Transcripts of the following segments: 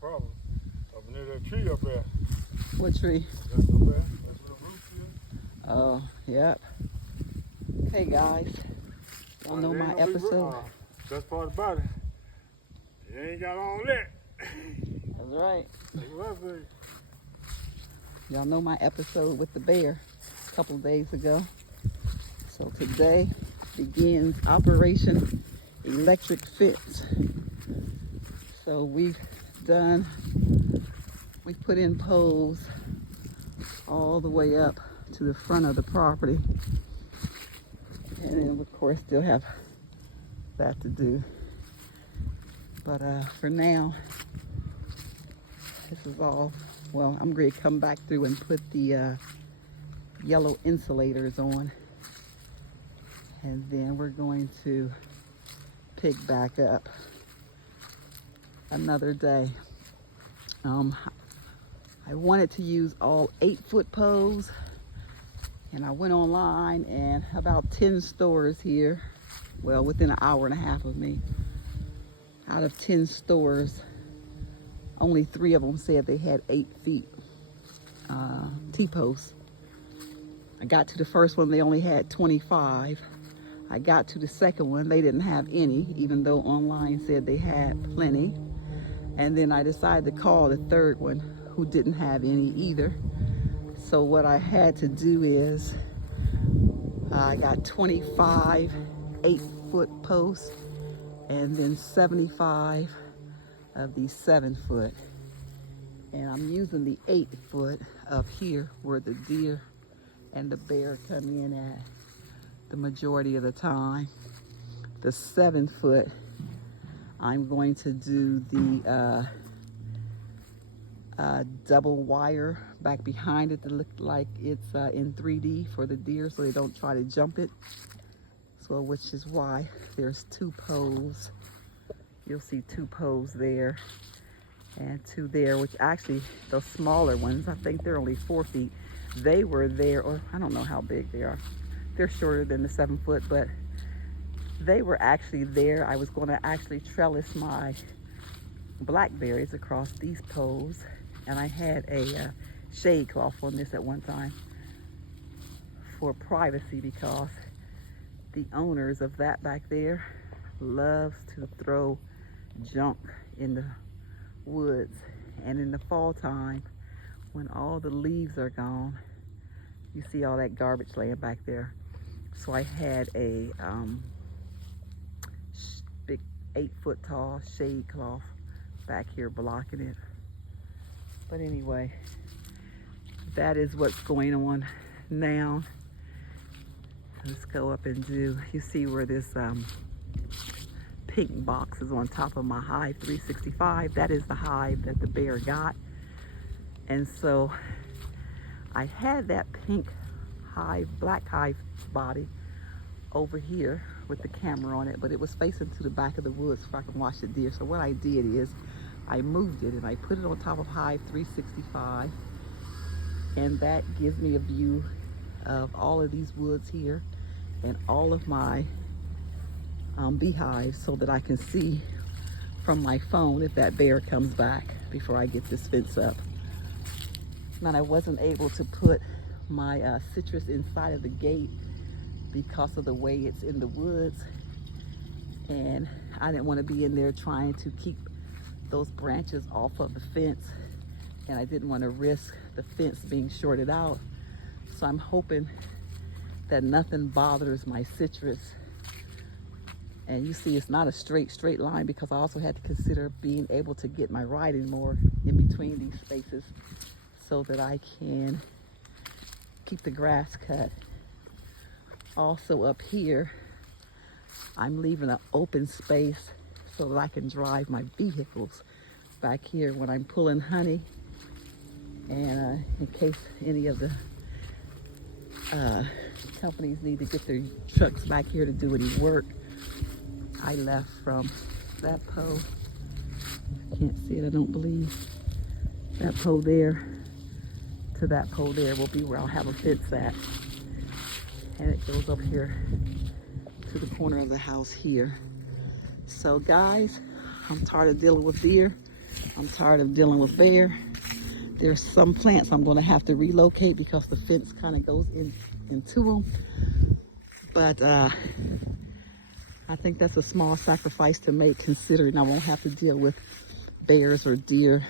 Problem up near that tree up there. What tree? That's up there. That's where the roof is. Oh, yep. Hey guys, y'all know my episode? Best part about it, you ain't got all that. That's right. That's what I say. Y'all know my episode with the bear a couple of days ago. So today begins Operation Electric Fence. So we put in poles all the way up to the front of the property. And then of course still have that to do. But for now, this is all, well, I'm going to come back through and put the yellow insulators on. And then we're going to pick back up another day. I wanted to use all 8-foot poles, and I went online, and about 10 stores here, well, within an hour and a half of me, out of 10 stores, only 3 of them said they had 8 feet T-posts. I got to the first one, they only had 25. I got to the second one, they didn't have any, even though online said they had plenty. And then I decided to call the third one, who didn't have any either. So what I had to do is, I got 25 8-foot posts, and then 75 of these 7-foot. And I'm using the 8-foot up here where the deer and the bear come in at the majority of the time. The 7-foot, I'm going to do the double wire back behind it to look like it's in 3D for the deer so they don't try to jump it. So, which is why there's 2 poles. You'll see 2 poles there and 2 there, which actually those smaller ones, I think they're only 4 feet. They were there, or I don't know how big they are. They're shorter than the 7-foot, but they were actually there. I was going to actually trellis my blackberries across these poles, and I had a shade cloth on this at one time for privacy, because the owners of that back there loves to throw junk in the woods. And in the fall time, when all the leaves are gone, you see all that garbage laying back there. So I had a big 8-foot tall shade cloth back here blocking it. But anyway, that is what's going on now. Let's go up and do, you see where this pink box is on top of my Hive 365. That is the hive that the bear got. And so I had that pink hive, black hive body over here with the camera on it, but it was facing to the back of the woods so I can watch the deer. So what I did is I moved it and I put it on top of Hive 365, and that gives me a view of all of these woods here and all of my beehives, so that I can see from my phone if that bear comes back before I get this fence up. Now, I wasn't able to put my citrus inside of the gate because of the way it's in the woods, and I didn't want to be in there trying to keep those branches off of the fence, and I didn't want to risk the fence being shorted out. So I'm hoping that nothing bothers my citrus. And you see, it's not a straight line, because I also had to consider being able to get my riding more in between these spaces so that I can keep the grass cut. Also up here, I'm leaving an open space so that I can drive my vehicles back here when I'm pulling honey, and in case any of the companies need to get their trucks back here to do any work. I left from that pole, can't see it, I don't believe, that pole there to that pole there will be where I'll have a fence at, and it goes up here to the corner of the house here. So guys, I'm tired of dealing with deer. I'm tired of dealing with bear. There's some plants I'm going to have to relocate because the fence kind of goes into them. But I think that's a small sacrifice to make, considering I won't have to deal with bears or deer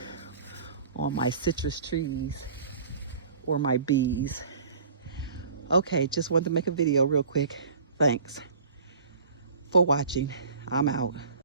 on my citrus trees or my bees. Okay, just wanted to make a video real quick. Thanks for watching. I'm out.